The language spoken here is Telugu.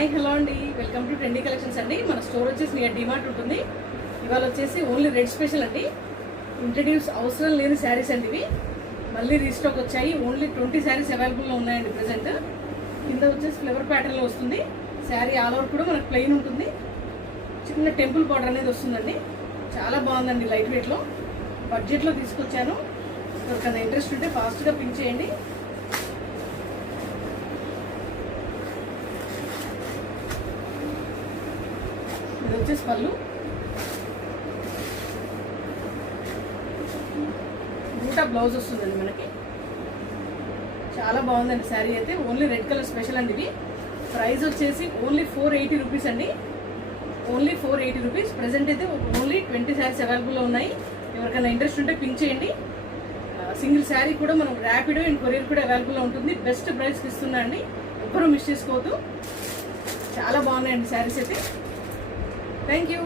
హాయ్ హలో అండి, వెల్కమ్ టు ట్రెండీ కలెక్షన్స్ అండి. మన స్టోర్ వచ్చేసి నియర్ డిమార్ట్ ఉంటుంది. ఇవాళ వచ్చేసి ఓన్లీ రెడ్ స్పెషల్ అండి. ఇంట్రడ్యూస్ అవసరం లేని శారీస్ అండి ఇవి. మళ్ళీ రీస్టాక్ వచ్చాయి. ఓన్లీ 20 శారీస్ అవైలబుల్లో ఉన్నాయండి ప్రజెంట్. కింద వచ్చేసి ఫ్లవర్ ప్యాటర్న్లో వస్తుంది. శారీ ఆల్ ఓవర్ కూడా మనకు ప్లెయిన్ ఉంటుంది. చిన్న టెంపుల్ బార్డర్ అనేది వస్తుందండి. చాలా బాగుందండి, లైట్ వెయిట్లో. బడ్జెట్లో తీసుకొచ్చాను. ఎవరికైనా ఇంట్రెస్ట్ ఉంటే ఫాస్ట్గా పిన్ చేయండి. ఇది వచ్చేసి పళ్ళు, బూటా బ్లౌజ్ వస్తుందండి మనకి. చాలా బాగుందండి శారీ అయితే. ఓన్లీ రెడ్ కలర్ స్పెషల్ అండి ఇది. ప్రైస్ వచ్చేసి ఓన్లీ 480 రూపీస్ అండి. Only 480 rupees. ప్రజెంట్ అయితే ఓన్లీ 20 శారీస్ అవైలబుల్లో ఉన్నాయి. ఎవరికైనా ఇంట్రెస్ట్ ఉంటే పిన్ చేయండి. సింగిల్ శారీ కూడా మనం ర్యాపిడో అండ్ కొరియర్ కూడా అవైలబుల్లో ఉంటుంది. బెస్ట్ ప్రైస్కి ఇస్తున్నా అండి, ఎవ్వరూ మిస్ చేసుకోవద్దు. చాలా బాగున్నాయండి శారీస్ అయితే. Thank you.